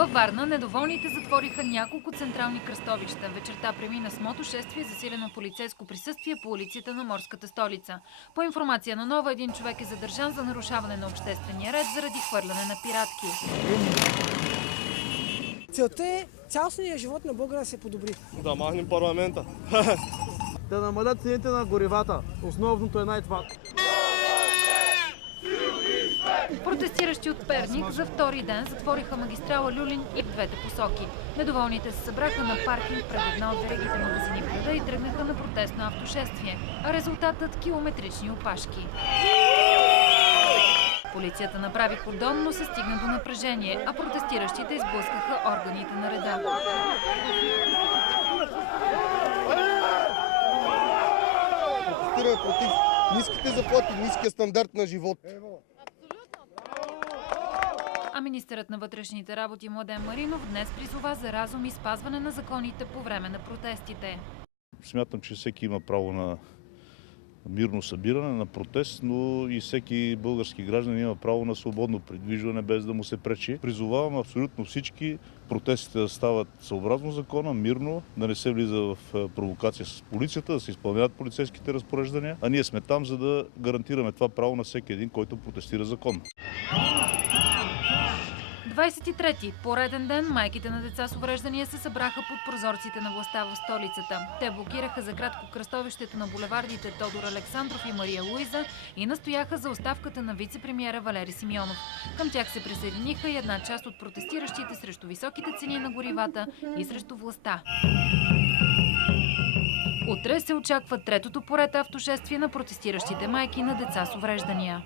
Във Варна недоволните затвориха няколко централни кръстовища. Вечерта премина с мотошествие, засилено полицейско присъствие по улиците на морската столица. По информация на Нова, един човек е задържан за нарушаване на обществения ред заради хвърляне на пиратки. Целта е цялостният живот на България да се подобри. Да махнем парламента. Да намалят цените на горивата. Основното е най-това. Протестиращи от Перник за втори ден затвориха магистрала Люлин и в двете посоки. Недоволните се събраха на паркинг пред една от веригите магазини в града и тръгнаха на протестно автошествие. А резултатът – километрични опашки. Полицията направи кордон, но се стигна до напрежение, а протестиращите изблъскаха органите на реда. Протестираме против ниските заплати, ниския стандарт на живот. А министърът на вътрешните работи Младен Маринов днес призова за разум и спазване на законите по време на протестите. Смятам, че всеки има право на мирно събиране, на протест, но и всеки български гражданин има право на свободно придвижване, без да му се пречи. Призовавам абсолютно всички протестите да стават съобразно закона, мирно, да не се влиза в провокация с полицията, да се изпълняват полицейските разпореждания, а ние сме там, за да гарантираме това право на всеки един, който протестира законно. 23-ти пореден ден майките на деца с увреждания се събраха под прозорците на властта в столицата. Те блокираха за кратко кръстовището на булевардите Тодор Александров и Мария Луиза и настояха за оставката на вице-премиера Валери Симеонов. Към тях се присъединиха и една част от протестиращите срещу високите цени на горивата и срещу властта. Утре се очаква третото поред автошествие на протестиращите майки на деца с увреждания.